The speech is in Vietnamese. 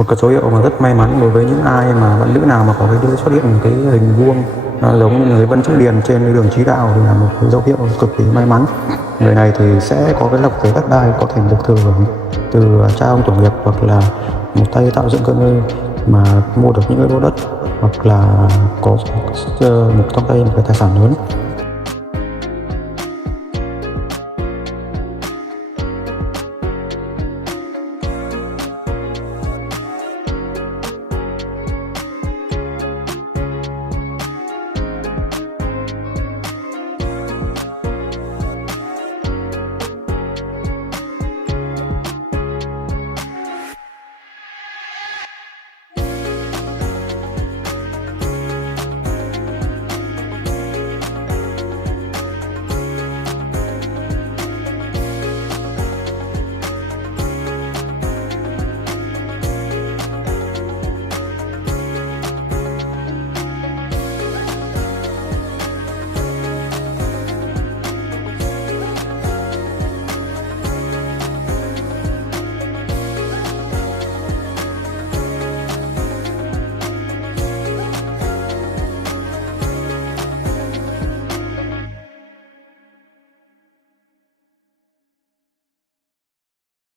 Một cái số hiệu mà rất may mắn đối với những ai mà bạn nữ nào mà có cái xuất hiện cái hình vuông giống như người Vân Trung Điền trên đường Chí Đạo thì là một cái dấu hiệu cực kỳ may mắn. Người này thì sẽ có cái lộc về đất đai, có thể được thừa hưởng từ cha ông tổ nghiệp, hoặc là một tay tạo dựng cơ ngơi mà mua được những cái lô đất, hoặc là có một trong tay một cái tài sản lớn.